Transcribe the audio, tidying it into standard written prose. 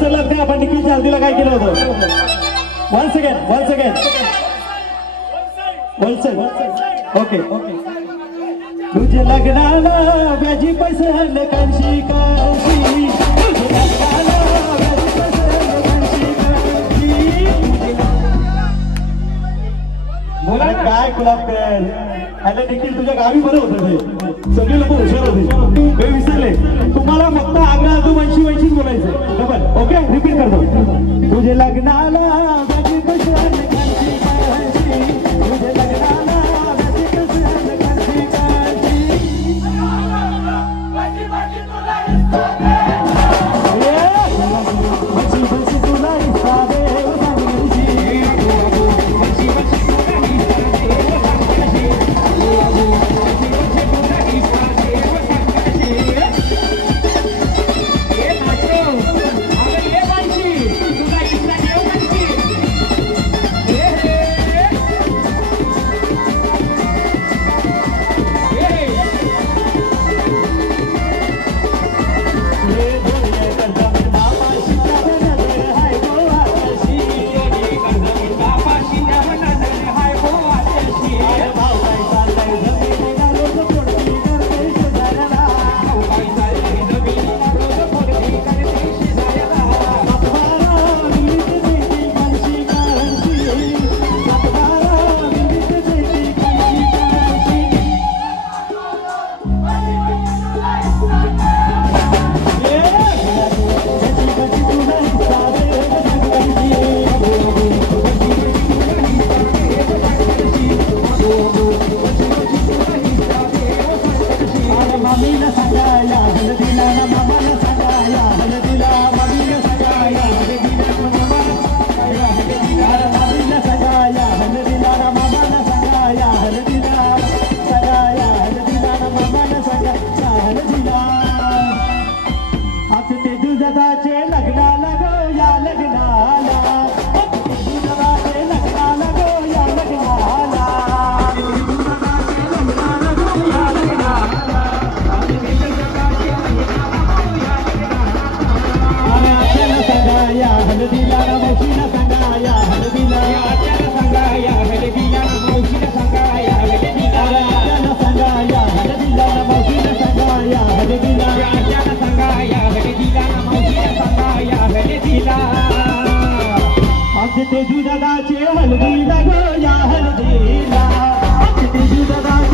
विसरलात का आपण निखिलच्या हल्दीला काय केलं होतं? वन सेकंड ओके तुझे लग्नाला व्याजी पैसे हल्ले कांशी कांशी बोला काय गुलाबकर आता देखील तुझ्या गावी बरं होतं ते सगळे लोक हुशार होते हे विसरले तुम्हाला फक्त आग्रा तू वंशीच बोलायचं डबल ओके रिपीट करतो तुझे लग्नाला व्याजी पैसे हल्ले कांशी कांशी तुझे लग्नाला व्याजी पैसे हल्ले कांशी कांशी तेजू दादाचे हल्दीला गो या हल्दीला तेजू दादा